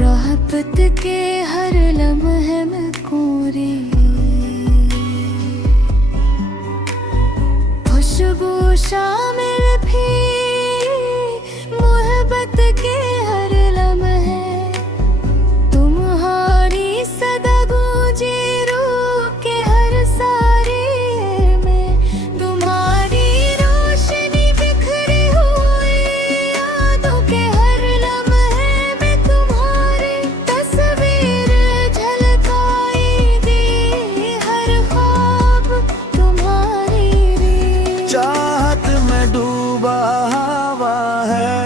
राहत के हर लम्हे में कोरी खुशबू शामिल थी मोहब्बत के हर लम्हे तुम्हारी सदा गूंजे रूह के हर सारे में तुम्हारी रोशनी बिखरी हुई यादों के हर लम्हे में तुम्हारी तस्वीर झलकाई दी हर ख्वाब तुम्हारी चाहत में डूबा हवा है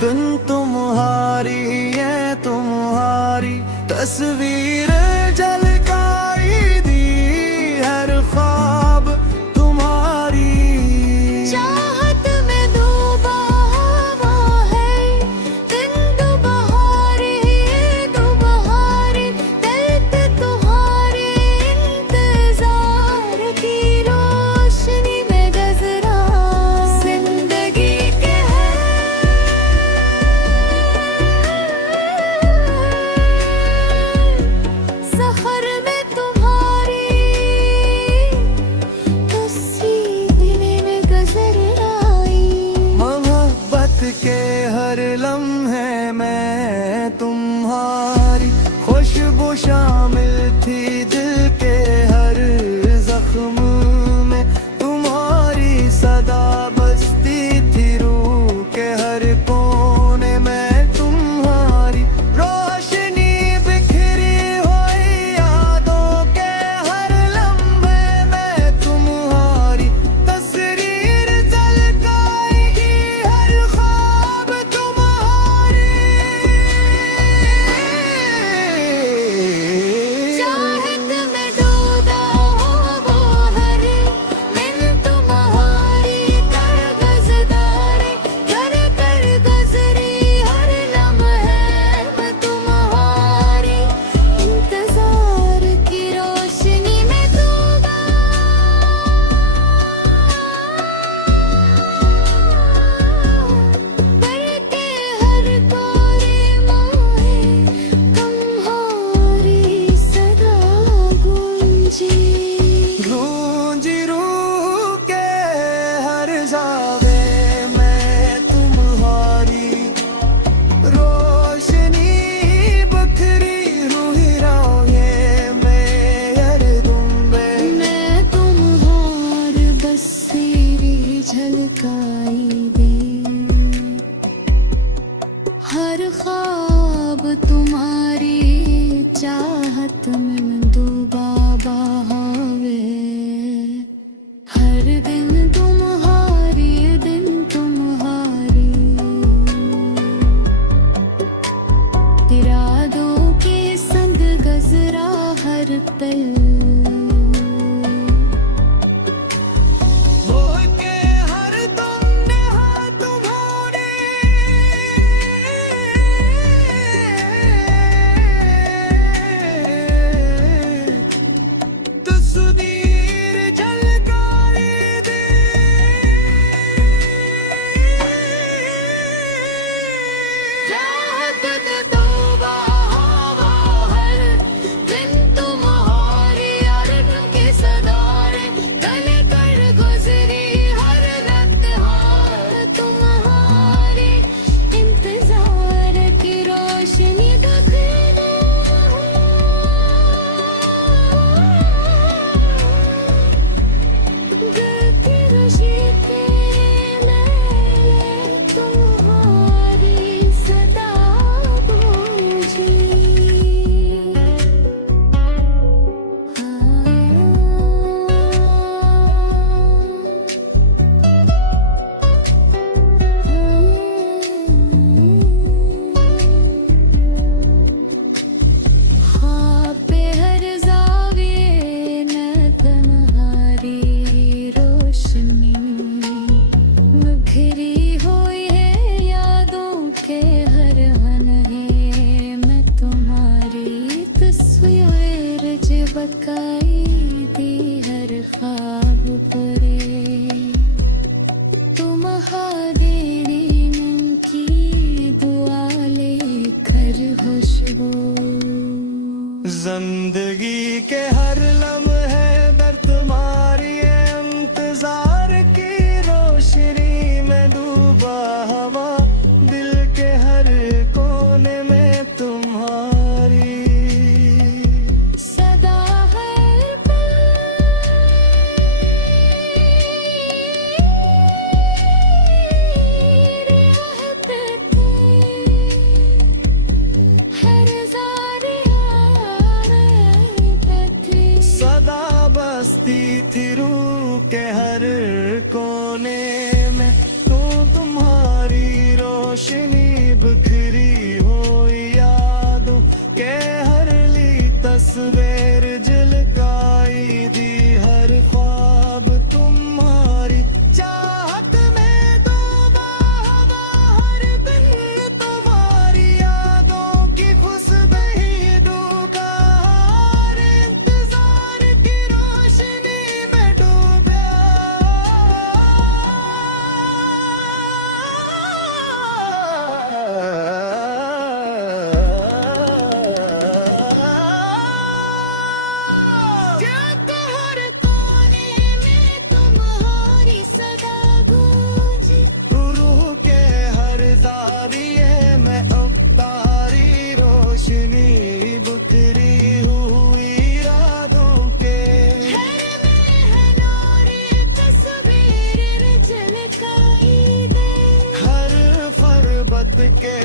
दिन तुम्हारी ये तुम्हारी तस्वीर झलकाई दी हर ख्वाब तुम्हारी चाहत में डूबा हवा है दिन तुम्हारी दिल पे तुम्हारे इंतजार की रोशनी में गजरा जिंदगी के सफर में तुम्हारी तस्वीरें में गजर आई मोहब्बत के हर लम्हे में तुम्हारी खुशबू शामिल थी दिल के हर जख्म में तुम्हारी सदा बसती थी रूह के हर कोने में तुम्हारी रोशनी बिखरी हुई यादों के हर लम्हे में तुम्हारी तस्वीर झलकाएगी हर ख्वाब तुम्हारी चाहत में डूबा वो हर दिन तुम्हारी कर गजदारी कर गजरी हर लम्हे में तुम्हारी इंतजार की रोशनी में डूबा बरके हर कोरे मोहे तुम्हारी सदा गूंजी गूंजी रूह के हर जावे में तुम्हारी रोशनी बखरी रूही राहें में हर दुम्बे मैं तुम्हार बसेरी झलकाई दे हर ख्वाब तुम्हारी चाहत में मैं डूबा बहावे हर दिन तुम्हारी इरादों के संग गजरा हर पल के हर दम नेहा तुम्हारी तस्वीर झलकाई दी बिखरी हुई है यादों के हर अनहे में तुम्हारी तस्वीर जबकाई दी हर ख्वाब परे तुम्हारी की दुआ लेकर खुशबू जिंदगी के हर लम्हे दर तुम्हारी इंतजार की रोशनी में डूबा हवा दिल के हर कोने में तुम्हारी सदा है हर सदा बसती थी रूह के हर कोने में तुम्हारी रोशनी बिखरी हो यादों के हर ली तस्वीर झलकाई दी हर ख्वाब तुम्हारी चाहत में डूबा हवा हर दिन तुम्हारी यादों की खुशबू डूबा हर इंतजार की रोशनी में डूबा क्या तो हर कोने में तुम्हारी सदा गूंजी रूह के हर जारिये में अब तारी रोशनी बिखरी हुई यादों के घर में है नूरी तस्वीर झलकाई दे हर फरबत के